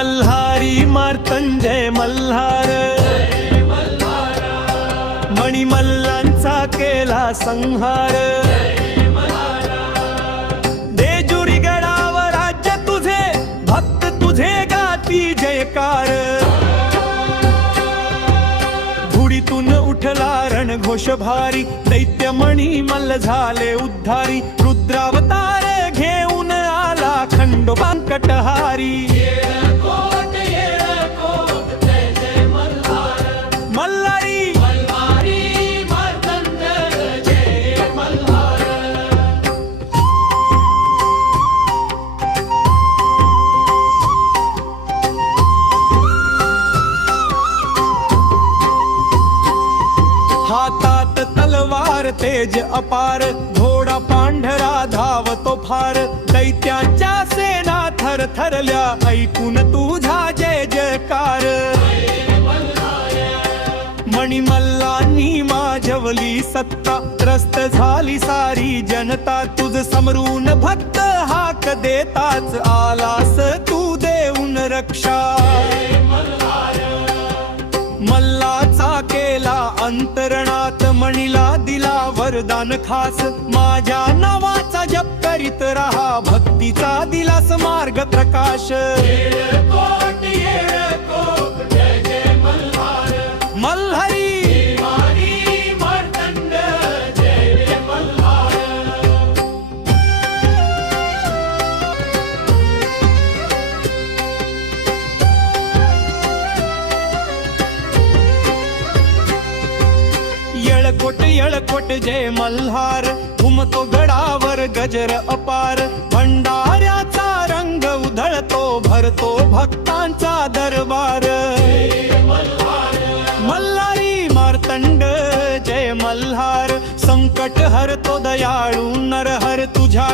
मल्हारी मार्तंडय मल्हार, मणिमल्लांचा केला संहार। देजुरी गडावर राज्य तुझे, भक्त तुझे गाती जयकार। धुडीतून उठला रणघोष भारी, दैत्य मणिमल्ल झाले उद्धारी। रुद्रावतार घेऊन आला खंडोबा कटहारी। मल्हारी मार्तंड जय मल्हार। हातात तलवार तेज अपार, घोडा पांढरा धावतो फार। दैत्यांच्या सेना थरथरल्या, ऐकून तुझा जय जयकार। मणिमल्लांनी माजवली सत्ता, त्रस्त झाली सारी जनता। तुझ समरून भक्त हाक देताच, आलास तू देऊन रक्षा। मल्लाचा केला अंतरणात, मणीला दिला वरदान खास। माझ्या नावाचा जप करीत रहा, भक्तीचा दिलास मार्ग प्रकाश। मल्हारी मार्तंड जय मल्हार। येळकोट जय मल्हार, घुमतो गडावर गजर अपार। भंडाऱ्याचा रंग उधळतो, भरतो भक्तांचा दरबार। मल्हारी मार्तंड जय मल्हार, संकट हरतो दयाळू नरहर। तुझ्या